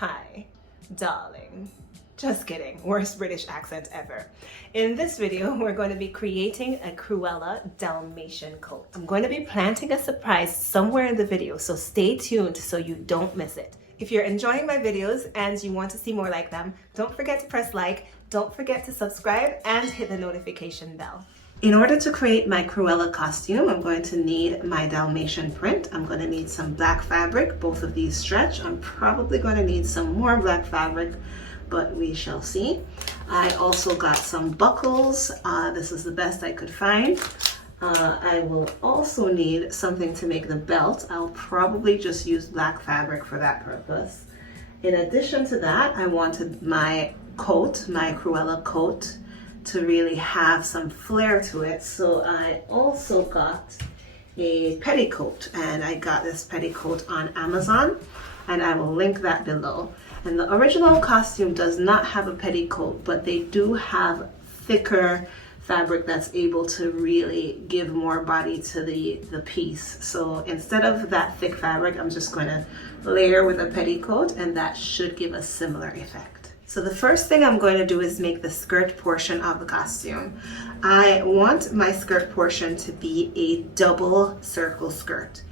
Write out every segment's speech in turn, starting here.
Hi, darling. Just kidding, worst British accent ever. In this video, we're going to be creating a Cruella Dalmatian coat. I'm going to be planting a surprise somewhere in the video, so stay tuned so you don't miss it. If you're enjoying my videos and you want to see more like them, don't forget to press like, don't forget to subscribe, and hit the notification bell. In order to create my Cruella costume, I'm going to need my Dalmatian print. I'm going to need some black fabric. Both of these stretch. I'm probably going to need some more black fabric, but we shall see. I also got some buckles. This is the best I could find. I will also need something to make the belt. I'll probably just use black fabric for that purpose. In addition to that, I wanted my coat, my Cruella coat, to really have some flair to it. So I also got a petticoat, and I got this petticoat on Amazon, and I will link that below. And the original costume does not have a petticoat, but they do have thicker fabric that's able to really give more body to the piece. So instead of that thick fabric, I'm just going to layer with a petticoat, and that should give a similar effect. So the first thing I'm going to do is make the skirt portion of the costume. I want my skirt portion to be a double circle skirt.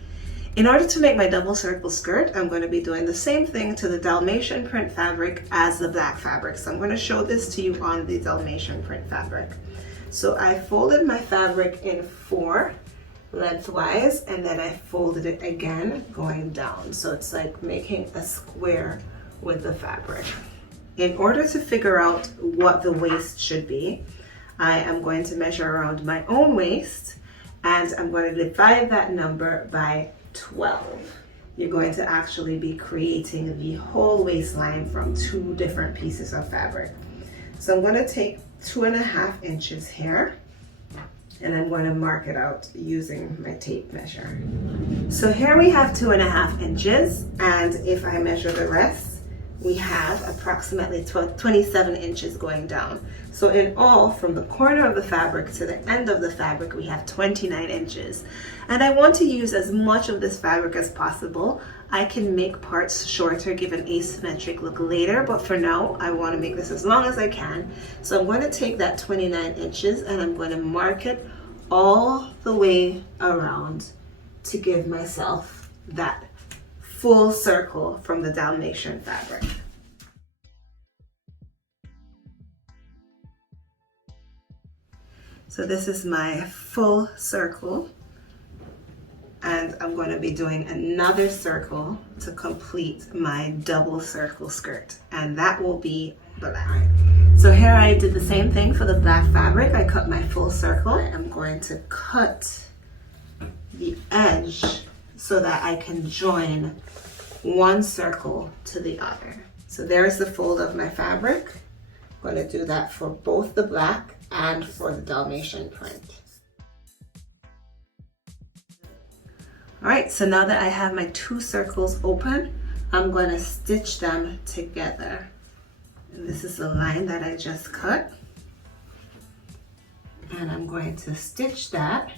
In order to make my double circle skirt, I'm going to be doing the same thing to the Dalmatian print fabric as the black fabric. So I'm going to show this to you on the Dalmatian print fabric. So I folded my fabric in 4 lengthwise, and then I folded it again going down. So it's like making a square with the fabric. In order to figure out what the waist should be, I am going to measure around my own waist, and I'm going to divide that number by 12. You're going to actually be creating the whole waistline from 2 different pieces of fabric. So I'm going to take 2.5 inches here, and I'm going to mark it out using my tape measure. So here we have 2.5 inches, and if I measure the rest, we have approximately 27 inches going down. So in all, from the corner of the fabric to the end of the fabric, we have 29 inches. And I want to use as much of this fabric as possible. I can make parts shorter, give an asymmetric look later, but for now, I want to make this as long as I can. So I'm going to take that 29 inches and I'm going to mark it all the way around to give myself that full circle from the Dalmatian fabric. So this is my full circle, and I'm going to be doing another circle to complete my double circle skirt, and that will be black. So here I did the same thing for the black fabric. I cut my full circle. I'm going to cut the edge so that I can join one circle to the other. So there's the fold of my fabric. I'm going to do that for both the black and for the Dalmatian print. All right, so now that I have my 2 circles open, I'm going to stitch them together. And this is the line that I just cut. And I'm going to stitch that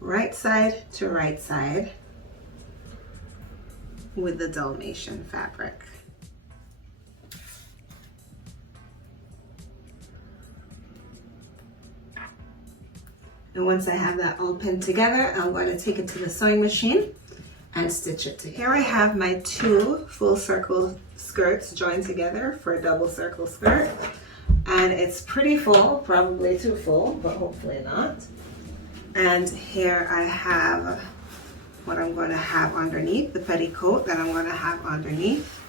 right side to right side with the Dalmatian fabric. And once I have that all pinned together, I'm going to take it to the sewing machine and stitch it together. Here I have my 2 full circle skirts joined together for a double circle skirt. And it's pretty full, probably too full, but hopefully not. And here I have what I'm going to have underneath, the petticoat that I'm going to have underneath.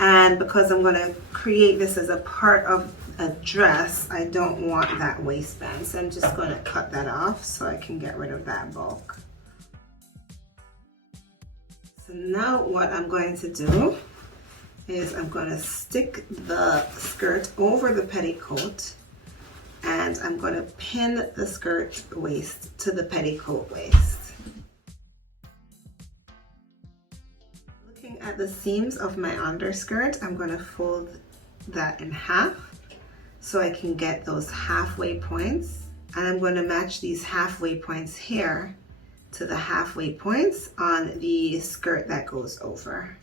And because I'm going to create this as a part of a dress, I don't want that waistband. So I'm just going to cut that off so I can get rid of that bulk. So now what I'm going to do is I'm going to stick the skirt over the petticoat, and I'm going to pin the skirt waist to the petticoat waist. Looking at the seams of my underskirt, I'm going to fold that in half so I can get those halfway points. And I'm going to match these halfway points here to the halfway points on the skirt that goes over.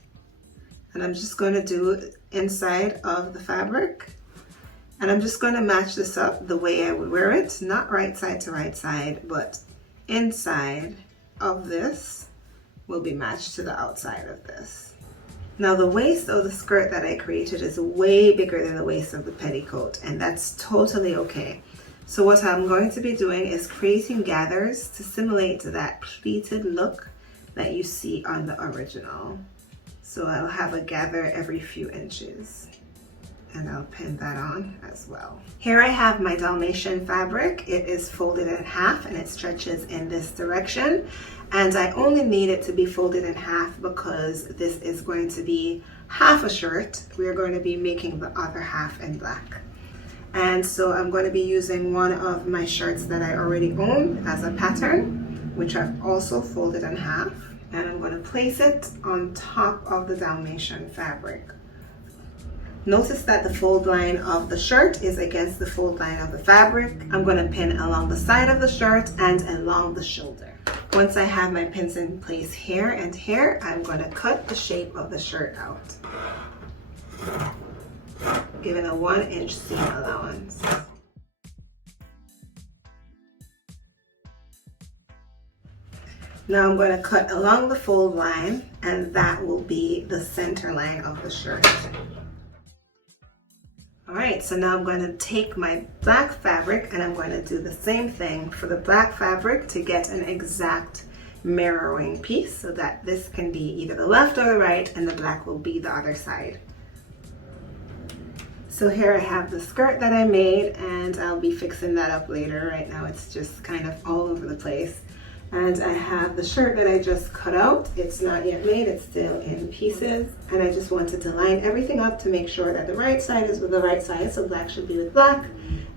And I'm just going to do inside of the fabric. And I'm just going to match this up the way I would wear it, not right side to right side, but inside of this will be matched to the outside of this. Now the waist of the skirt that I created is way bigger than the waist of the petticoat, and that's totally okay. So what I'm going to be doing is creating gathers to simulate that pleated look that you see on the original. So I'll have a gather every few inches. And I'll pin that on as well. Here I have my Dalmatian fabric. It is folded in half and it stretches in this direction. And I only need it to be folded in half because this is going to be half a shirt. We're going to be making the other half in black. And so I'm going to be using one of my shirts that I already own as a pattern, which I've also folded in half. And I'm going to place it on top of the Dalmatian fabric. Notice that the fold line of the shirt is against the fold line of the fabric. I'm going to pin along the side of the shirt and along the shoulder. Once I have my pins in place here and here, I'm going to cut the shape of the shirt out, giving a 1-inch seam allowance. Now I'm going to cut along the fold line, and that will be the center line of the shirt. Alright, so now I'm going to take my black fabric and I'm going to do the same thing for the black fabric to get an exact mirroring piece so that this can be either the left or the right and the black will be the other side. So here I have the skirt that I made and I'll be fixing that up later. Right now it's just kind of all over the place. And I have the shirt that I just cut out. It's not yet made, it's still in pieces. And I just wanted to line everything up to make sure that the right side is with the right side. So black should be with black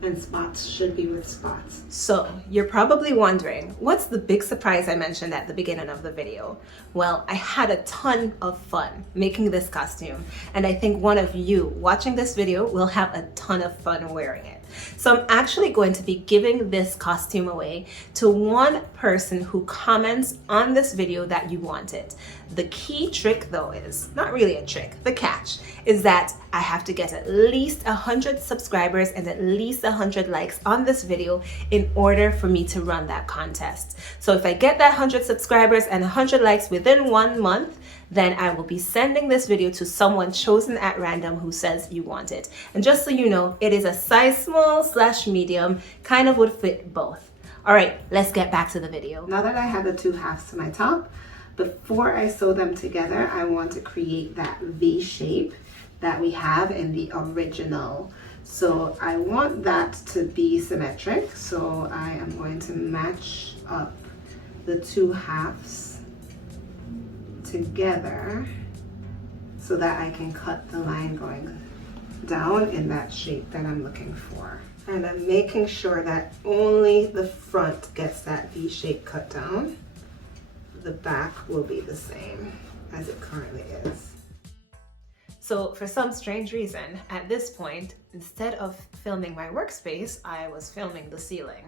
and spots should be with spots. So you're probably wondering, what's the big surprise I mentioned at the beginning of the video? Well, I had a ton of fun making this costume. And I think one of you watching this video will have a ton of fun wearing it. So I'm actually going to be giving this costume away to one person who comments on this video that you want it. The key trick though is, not really a trick, the catch is that I have to get at least 100 subscribers and at least 100 likes on this video in order for me to run that contest. So if I get that 100 subscribers and 100 likes within 1 month, then I will be sending this video to someone chosen at random who says you want it. And just so you know, it is a size small/medium, kind of would fit both. All right, let's get back to the video. Now that I have the two halves to my top, before I sew them together, I want to create that V shape that we have in the original. So I want that to be symmetric. So I am going to match up the two halves together so that I can cut the line going down in that shape that I'm looking for. And I'm making sure that only the front gets that V shape cut down. The back will be the same as it currently is. So for some strange reason, at this point, instead of filming my workspace, I was filming the ceiling.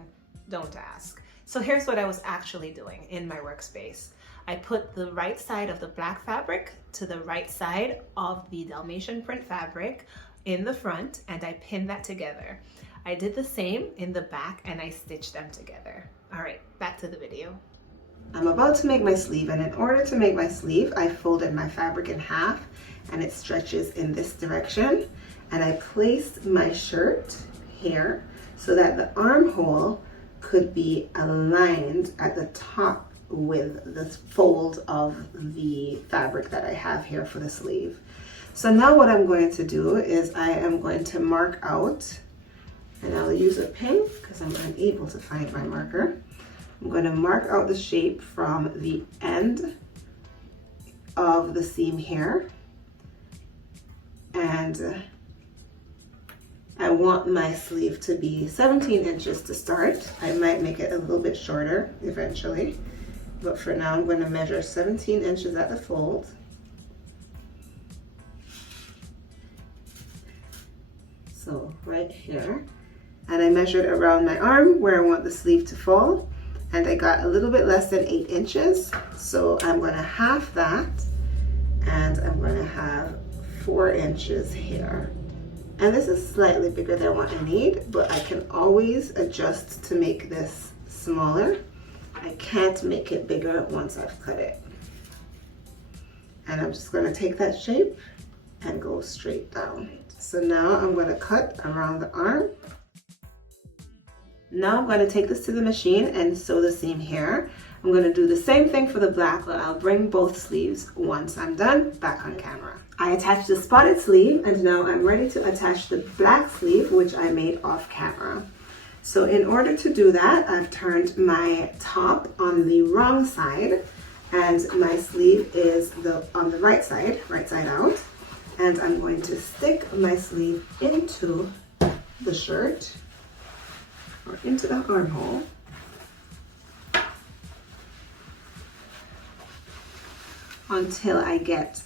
Don't ask. So here's what I was actually doing in my workspace. I put the right side of the black fabric to the right side of the Dalmatian print fabric in the front and I pinned that together. I did the same in the back and I stitched them together. All right, back to the video. I'm about to make my sleeve, and in order to make my sleeve, I folded my fabric in half and it stretches in this direction. And I placed my shirt here so that the armhole could be aligned at the top with the fold of the fabric that I have here for the sleeve. So now what I'm going to do is I am going to mark out, and I'll use a pin because I'm unable to find my marker. I'm going to mark out the shape from the end of the seam here, and I want my sleeve to be 17 inches to start. I might make it a little bit shorter eventually, but for now I'm going to measure 17 inches at the fold. So right here, and I measured around my arm where I want the sleeve to fall, and I got a little bit less than 8 inches. So I'm going to half that, and I'm going to have 4 inches here. And this is slightly bigger than what I need, but I can always adjust to make this smaller. I can't make it bigger once I've cut it. And I'm just going to take that shape and go straight down. So now I'm going to cut around the arm. Now I'm going to take this to the machine and sew the seam here. I'm going to do the same thing for the black, but I'll bring both sleeves once I'm done back on camera. I attached the spotted sleeve, and now I'm ready to attach the black sleeve, which I made off camera. So in order to do that, I've turned my top on the wrong side, and my sleeve is on the right side out. And I'm going to stick my sleeve into the shirt, or into the armhole. Until I get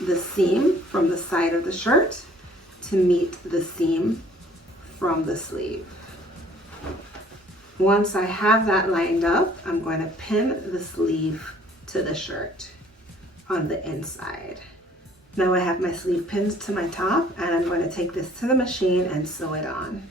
the seam from the side of the shirt to meet the seam from the sleeve. Once I have that lined up, I'm going to pin the sleeve to the shirt on the inside. Now I have my sleeve pinned to my top, and I'm going to take this to the machine and sew it on.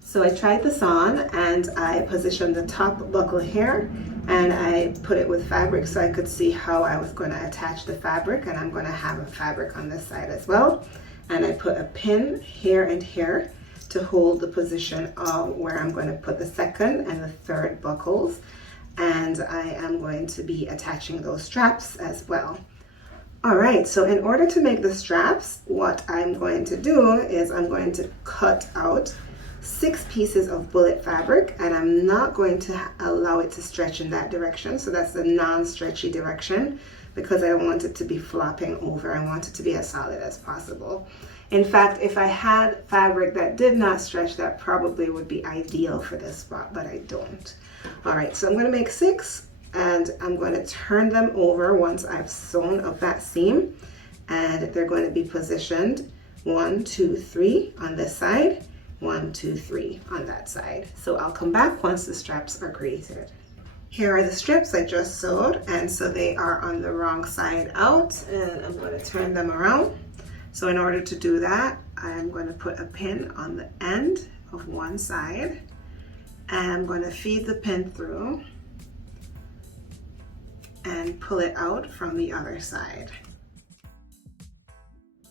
So I tried this on, and I positioned the top buckle here, and I put it with fabric so I could see how I was going to attach the fabric, and I'm going to have a fabric on this side as well. And I put a pin here and here to hold the position of where I'm going to put the second and the third buckles, and I am going to be attaching those straps as well. All right, so in order to make the straps, what I'm going to do is I'm going to cut out 6 pieces of bullet fabric, and I'm not going to allow it to stretch in that direction. So that's the non-stretchy direction, because I don't want it to be flopping over. I want it to be as solid as possible. In fact, if I had fabric that did not stretch, that probably would be ideal for this spot, but I don't. All right, so I'm going to make 6, and I'm going to turn them over once I've sewn up that seam, and they're going to be positioned 1, 2, 3 on this side, 1, 2, 3 on that side. So I'll come back once the straps are created. Here are the strips I just sewed, and so they are on the wrong side out, and I'm going to turn them around. So in order to do that, I'm going to put a pin on the end of one side, and I'm going to feed the pin through and pull it out from the other side.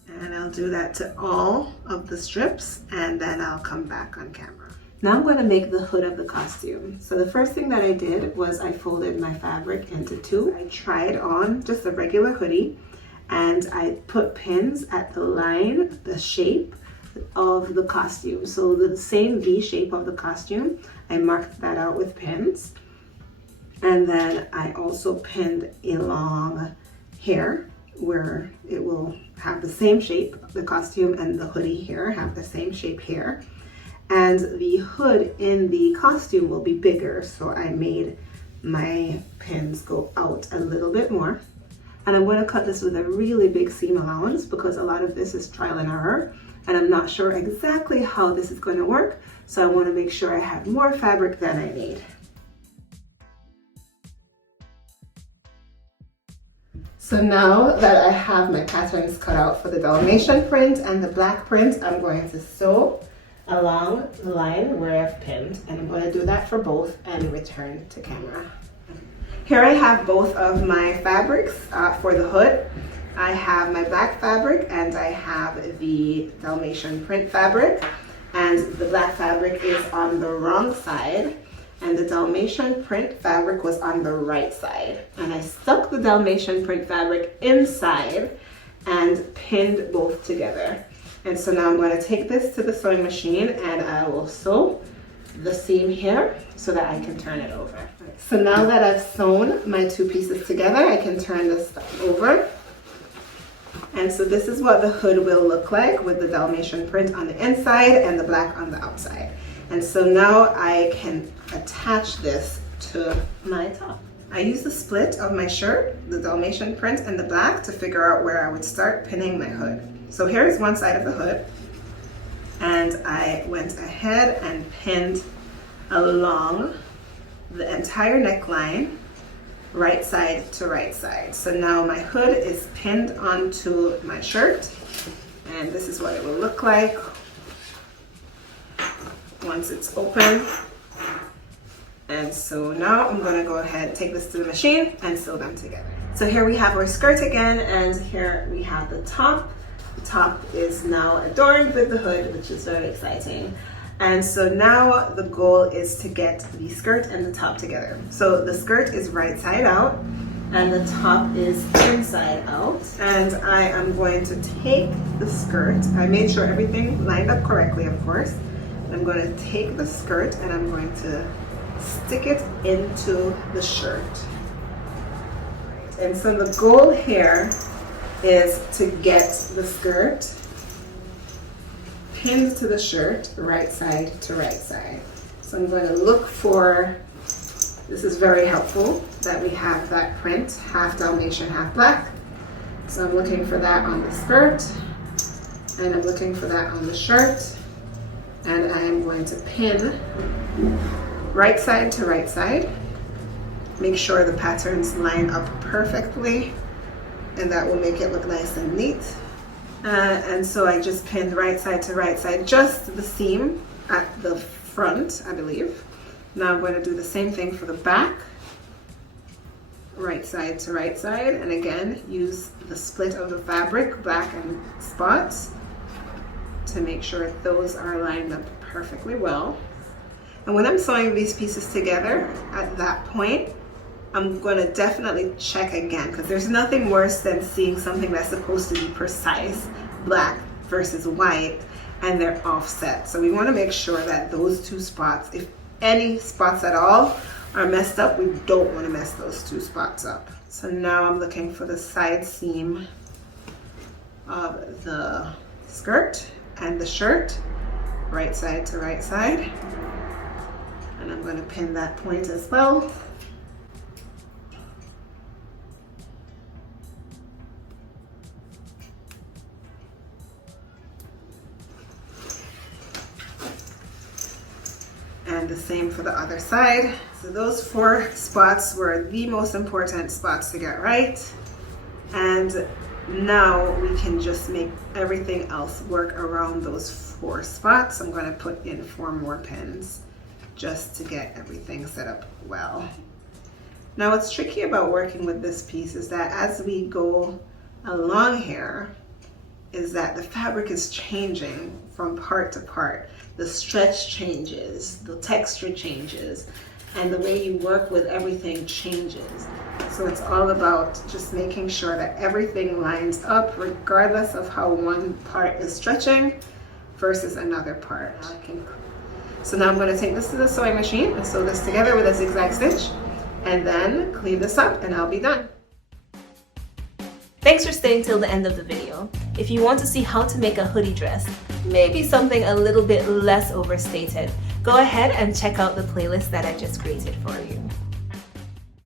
And I'll do that to all of the strips, and then I'll come back on camera. Now I'm going to make the hood of the costume. So the first thing that I did was I folded my fabric into 2. I tried on just a regular hoodie, and I put pins at the line, the shape of the costume. So the same V shape of the costume, I marked that out with pins. And then I also pinned along here, where it will have the same shape. The costume and the hoodie here have the same shape here. And the hood in the costume will be bigger, so I made my pins go out a little bit more. And I'm going to cut this with a really big seam allowance, because a lot of this is trial and error, and I'm not sure exactly how this is going to work, so I want to make sure I have more fabric than I need. So now that I have my patterns cut out for the Dalmatian print and the black print, I'm going to sew along the line where I've pinned, and I'm going to do that for both and return to camera. Here I have both of my fabrics for the hood. I have my black fabric and I have the Dalmatian print fabric, and the black fabric is on the wrong side, and the Dalmatian print fabric was on the right side. And I stuck the Dalmatian print fabric inside and pinned both together. And so now I'm going to take this to the sewing machine, and I will sew the seam here so that I can turn it over. So now that I've sewn my 2 pieces together, I can turn this over. And so this is what the hood will look like, with the Dalmatian print on the inside and the black on the outside. And so now I can attach this to my top. I used the split of my shirt, the Dalmatian print and the black, to figure out where I would start pinning my hood. So here's one side of the hood, and I went ahead and pinned along the entire neckline right side to right side. So now my hood is pinned onto my shirt, and this is what it will look like once it's open. And so now I'm going to go ahead and take this to the machine and sew them together. So here we have our skirt again, and here we have the top. The top is now adorned with the hood, which is very exciting. And so now the goal is to get the skirt and the top together. So the skirt is right side out and the top is inside out. And I am going to take the skirt. I made sure everything lined up correctly, of course. I'm going to take the skirt and I'm going to stick it into the shirt. And so the goal here is to get the skirt pinned to the shirt right side to right side. So I'm going to look for, this is very helpful that we have that print, half Dalmatian, half black. So I'm looking for that on the skirt, and I'm looking for that on the shirt, and I am going to pin right side to right side. Make sure the patterns line up perfectly, and that will make it look nice and neat. And so I just pinned right side to right side, just the seam at the front, I believe. Now I'm going to do the same thing for the back, right side to right side, and again use the split of the fabric, black and spots, to make sure those are lined up perfectly well. And when I'm sewing these pieces together, at that point, I'm going to definitely check again, because there's nothing worse than seeing something that's supposed to be precise, black versus white, and they're offset. So we want to make sure that those two spots, if any spots at all are messed up, we don't want to mess those two spots up. So now I'm looking for the side seam of the skirt and the shirt, right side to right side. And I'm going to pin that point as well. And the same for the other side. So those 4 spots were the most important spots to get right. And now we can just make everything else work around those 4 spots. I'm going to put in 4 more pins just to get everything set up well. Now what's tricky about working with this piece is that as we go along here, is that the fabric is changing from part to part. The stretch changes, the texture changes, and the way you work with everything changes. So it's all about just making sure that everything lines up regardless of how one part is stretching versus another part. So now I'm going to take this to the sewing machine and sew this together with a zigzag stitch, and then clean this up and I'll be done. Thanks for staying till the end of the video. If you want to see how to make a hoodie dress, maybe something a little bit less overstated, go ahead and check out the playlist that I just created for you.